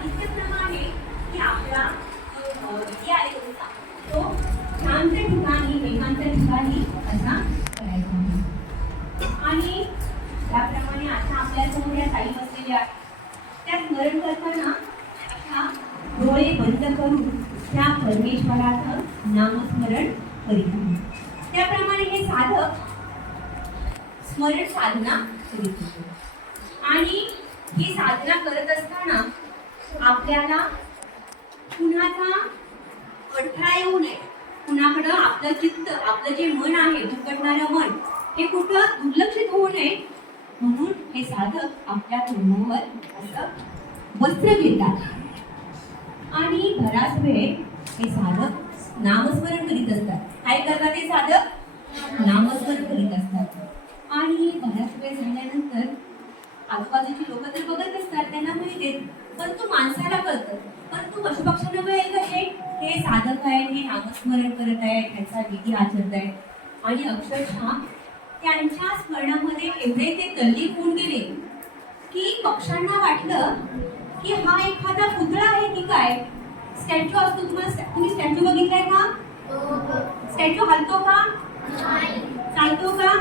सांगितल्याप्रमाणे की आपला विधी आहे तुमचा तो शांत ठिकाणी एकांत ठिकाणी असा करायचा आहे. आणि त्याप्रमाणे आता आपल्यासमोर या ताई बसलेल्या आहेत. त्या स्मरण करताना अशा डोळे बंद करून त्या परमेश्वराचं नामस्मरण करीत आहेत. त्याप्रमाणे हे साधक स्मरण साधना करीत होते. आणि ही साधना करत असताना आपल्याला कुणाचा अडथळा येऊ नये, कुणाकडं आपलं चित्त आपलं जे मन आहे भटकणारं मन हे कुठं दुर्लक्षित होऊ नये म्हणून हे साधक आपल्या तोंडावर असं वस्त्र घेतात आणि बराच वेळ हे साधक नामस्मरण करीत असतात. काय करतात ते साधक? नामस्मरण करीत असतात. आणि बराच वेळ झाल्यानंतर आजूबाजूची लोक तर बघत असतात, त्यांना माहिती परंतु माणसाला कळतं, परंतु पशुपक्ष्यांना कळेल कसे हे साधक आहेत, हे नामस्मरण करत आहेत, त्यांचा विधी आचरत आहेत. आणि अक्षरशः त्यांच्या स्मरणामध्ये एवढे ते तल्लीन होऊन गेले की पक्ष्यांना वाटलं की हा एखादा पुतळा आहे की काय, स्टॅच्यू असतो. तुम्ही स्टॅच्यू बघितलाय का? स्टॅच्यू हलतो का? चालतो का?